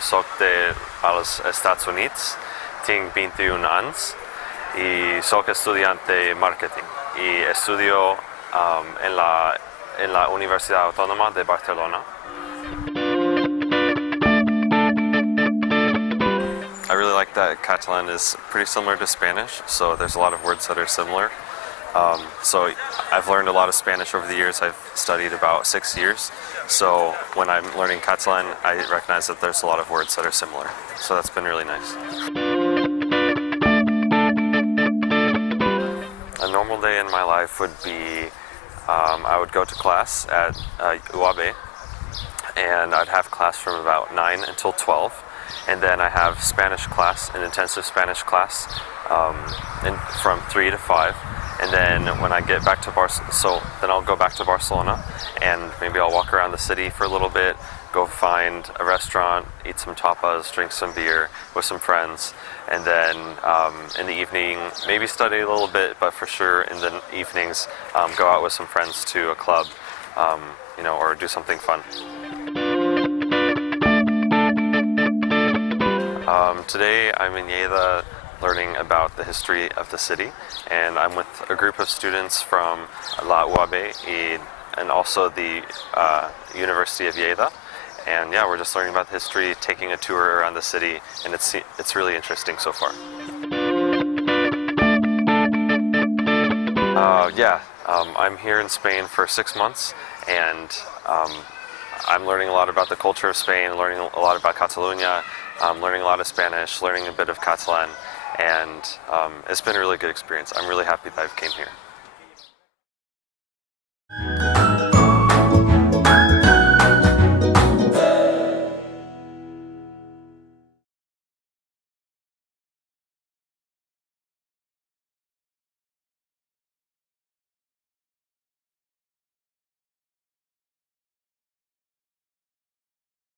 soc dels Estats Units, tinc 21 anys i soc estudiant de Màrqueting i estudio en la Universitat Autònoma de Barcelona. I really like that Catalan is pretty similar to Spanish, so there's a lot of words that are similar. So I've learned a lot of Spanish over the years. I've studied about 6 years. So when I'm learning Catalan, I recognize that there's a lot of words that are similar. So that's been really nice. A normal day in my life would be I would go to class at UAB, and I'd have class from about 9 until 12. And then I have Spanish class, an intensive Spanish class, from 3 to 5. And then when I get back to then I'll go back to Barcelona, and maybe I'll walk around the city for a little bit, go find a restaurant, eat some tapas, drink some beer with some friends, and then in the evening maybe study a little bit, but for sure in the evenings go out with some friends to a club, or do something fun. Today I'm in Lleida learning about the history of the city, and I'm with a group of students from La UAB and also the University of Lleida. And yeah, we're just learning about the history, taking a tour around the city, and it's really interesting so far. I'm here in Spain for 6 months, and I'm learning a lot about the culture of Spain, learning a lot about Catalonia, learning a lot of Spanish, learning a bit of Catalan, and it's been a really good experience. I'm really happy that I came here.